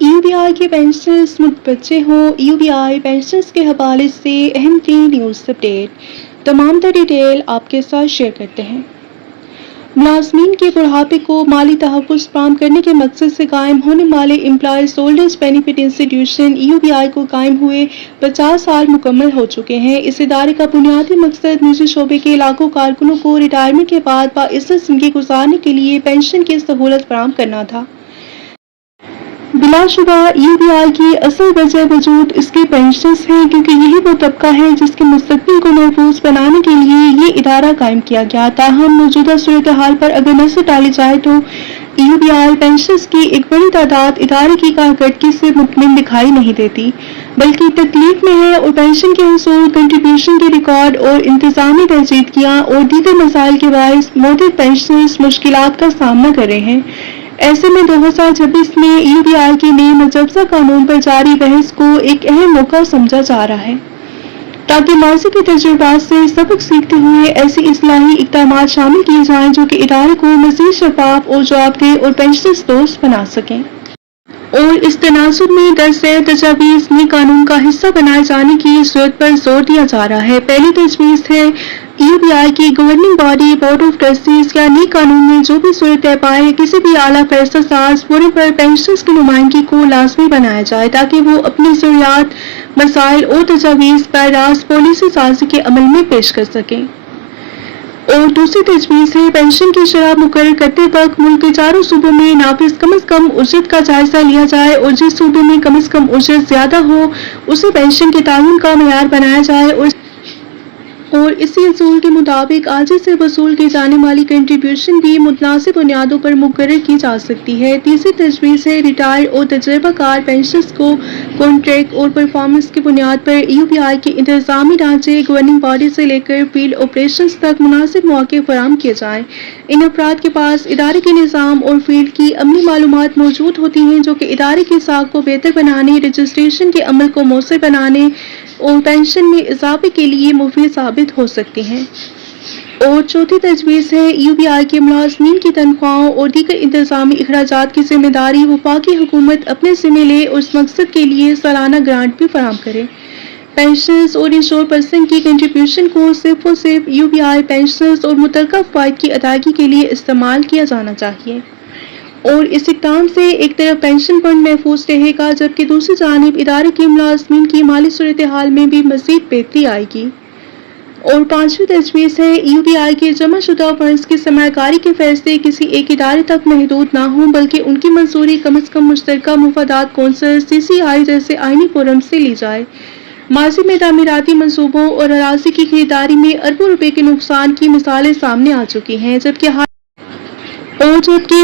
UBI کے pensioners متوجہ ہوں، UBI پینشنرز کے حوالے سے اہم ترین نیوز اپڈیٹ، تمام تر ڈیٹیل آپ کے ساتھ شیئر کرتے ہیں۔ ملازمین کے بڑھاپے کو مالی تحفظ فراہم کرنے کے مقصد سے قائم ہونے والے امپلائیز ہولڈرز بینیفٹ انسٹی ٹیوشن کو قائم ہوئے 50 سال مکمل ہو چکے ہیں۔ اس ادارے کا بنیادی مقصد نجی شعبے کے لاکھوں کارکنوں کو ریٹائرمنٹ کے بعد باعزت زندگی گزارنے کے لیے پینشن کی سہولت فراہم کرنا تھا۔ بلا شبہ UBI کی اصل وجہ وجود اس کے پینشنرز ہیں، کیونکہ یہی وہ طبقہ ہے جس کے مستقبل کو محفوظ بنانے کے لیے یہ ادارہ قائم کیا گیا۔ تاہم موجودہ صورتحال پر اگر نظر ڈالی جائے تو UBI پینشنرز کی ایک بڑی تعداد ادارے کی کارکردگی سے مطمئن دکھائی نہیں دیتی، بلکہ تکلیف میں ہے، اور پینشن کے حصول، کنٹریبیوشن کے ریکارڈ اور انتظامی پیچیدگیاں اور دیگر مسائل کے باعث موجودہ پینشنرز مشکلات کا سامنا کر رہے ہیں۔ ایسے میں 2026 میں UBI کے نئے مجوزہ قانون پر جاری بحث کو ایک اہم موقع سمجھا جا رہا ہے، تاکہ ماضی کے تجربات سے سبق سیکھتے ہوئے ایسی اصلاحی اقدامات شامل کیے جائیں جو کہ ادارے کو مزید شفاف اور جوابدہ اور پینشنرز دوست بنا سکیں۔ اور اس تناظر میں درج ذیل تجاویز نئے قانون کا حصہ بنائے جانے کی ضرورت پر زور دیا جا رہا ہے۔ پہلی تجویز ہے UBI کی governing body board of trustees یا نئے قانون میں جو بھی صورت طے پائے، کسی بھی اعلیٰ فیصلہ ساز فورم پر پینشنرز کی نمائندگی کو لازمی بنایا جائے، تاکہ وہ اپنی ضروریات، مسائل اور تجاویز براہ راست پالیسی سازی کے عمل میں پیش کر سکیں۔ اور دوسری تجویز ہے پینشن کی شرح مقرر کرتے وقت ملک کے چاروں صوبوں میں نافذ کم از کم اجرت کا جائزہ لیا جائے، اور جس صوبے میں کم از کم اجرت زیادہ ہو اسے پینشن کے تعین کا معیار بنایا جائے، اور اسی اصول کے مطابق عاجز سے وصول کی جانے والی کنٹریبیوشن بھی متناسب بنیادوں پر مقرر کی جا سکتی ہے۔ تیسری تجویز ہے ریٹائر اور تجربہ کار پینشنرز کو کانٹریکٹ اور پرفارمنس کی بنیاد پر UBI کے انتظامی ڈھانچے، گورننگ باڈی سے لے کر فیلڈ آپریشنز تک مناسب مواقع فراہم کیے جائیں۔ ان افراد کے پاس ادارے کے نظام اور فیلڈ کی عملی معلومات موجود ہوتی ہیں، جو کہ ادارے کی ساکھ کو بہتر بنانے، رجسٹریشن کے عمل کو مؤثر بنانے اور پینشن میں اضافے کے لیے مفید ثابت ہو سکتی ہیں۔ اور چوتھی تجویز ہے UBI کے ملازمین کی تنخواہوں اور دیگر انتظامی اخراجات کی ذمہ داری وفاقی حکومت اپنے ذمہ لے اور اس مقصد کے لیے سالانہ گرانٹ بھی فراہم کرے۔ پینشنرز اور انشور پرسن کی کنٹریبیوشن کو صرف اور صرف UBI پینشنرز اور متعلقہ فوائد کی ادائیگی کے لیے استعمال کیا جانا چاہیے، اور اس اقدام سے ایک طرف پینشن فنڈ محفوظ رہے گا، جبکہ دوسری جانب ادارے کے ملازمین کی مالی صورتحال میں بھی مزید بہتری آئے گی۔ اور پانچویں تجویز ہے UBI کے جمع شدہ فنڈز کی سرمایہ کاری کے فیصلے کسی ایک ادارے تک محدود نہ ہوں، بلکہ ان کی منظوری کم از کم مشترکہ مفادات کونسل CCI جیسے آئینی فورم سے لی جائے۔ ماضی میں تعمیراتی منصوبوں اور اراضی کی خریداری میں اربوں روپے کے نقصان کی مثالیں سامنے آ چکی ہیں، جبکہ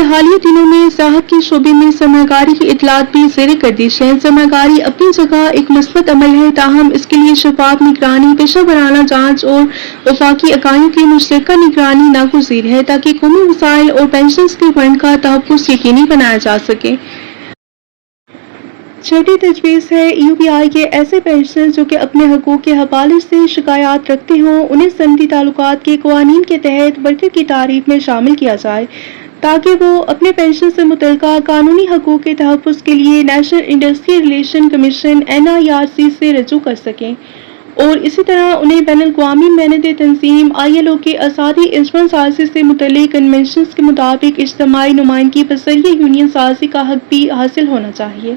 حالیہ دنوں میں سیاحت کے شعبے میں سرمایہ کاری کی اطلاعات بھی زیر گردش ہیں۔ سرمایہ کاری اپنی جگہ ایک مثبت عمل ہے، تاہم اس کے لیے شفاف نگرانی، پیشہ ورانہ جانچ اور وفاقی اکائیوں کی مشترکہ نگرانی ناگزیر ہے، تاکہ قومی وسائل اور پینشنرز کے فنڈ کا تحفظ یقینی بنایا جا سکے۔ چھٹی تجویز ہے UBI کے ایسے پینشنرز جو کہ اپنے حقوق کے حوالے سے شکایات رکھتے ہوں، انہیں صنعتی تعلقات کے قوانین کے تحت ورکر کی تعریف میں شامل کیا جائے، تاکہ وہ اپنے پینشن سے متعلقہ قانونی حقوق کے تحفظ کے لیے national industry relation commission NIRC سے رجوع کر سکیں۔ اور اسی طرح انہیں بین الاقوامی محنتی تنظیم ILO کے آزادی انشورنس سازی سے متعلق کنونشنز کے مطابق اجتماعی نمائندگی بذریعہ یونین سازی کا حق بھی حاصل ہونا چاہیے۔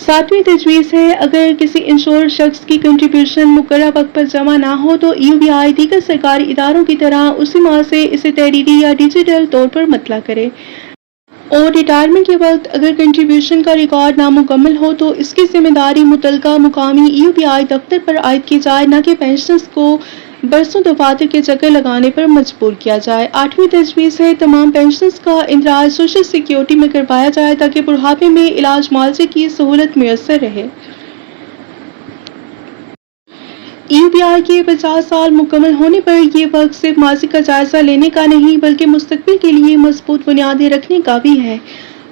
ساتویں تجویز ہے اگر کسی انشور شخص کی کنٹریبیوشن مقررہ وقت پر جمع نہ ہو تو UBI دیگر سرکاری اداروں کی طرح اسی ماہ سے اسے تحریری یا ڈیجیٹل طور پر مطلع کرے، اور ریٹائرمنٹ کے وقت اگر کنٹریبیوشن کا ریکارڈ نامکمل ہو تو اس کی ذمہ داری متعلقہ مقامی UBI دفتر پر عائد کی جائے، نہ کہ پینشنرز کو برسوں دفاتر کے چکر لگانے پر مجبور کیا جائے۔ آٹھویں تجویز ہے تمام پینشنرز کا اندراج سوشل سیکیورٹی میں کروایا جائے، تاکہ بڑھاپے میں علاج معالجے کی سہولت میسر رہے۔ UBI کے 50 سال مکمل ہونے پر یہ وقت صرف ماضی کا جائزہ لینے کا نہیں بلکہ مستقبل کے لیے مضبوط بنیادیں رکھنے کا بھی ہے۔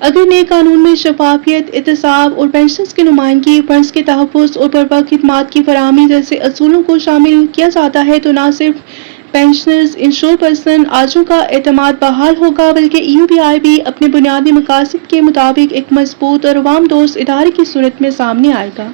اگر نئے قانون میں شفافیت، احتساب اور پینشنرز کی نمائندگی، فنڈز کے تحفظ اور بروقت خدمات کی فراہمی جیسے اصولوں کو شامل کیا جاتا ہے تو نہ صرف پینشنرز انشور پرسن آجوں کا اعتماد بحال ہوگا، بلکہ UBI بھی اپنے بنیادی مقاصد کے مطابق ایک مضبوط اور عوام دوست ادارے کی صورت میں سامنے آئے گا۔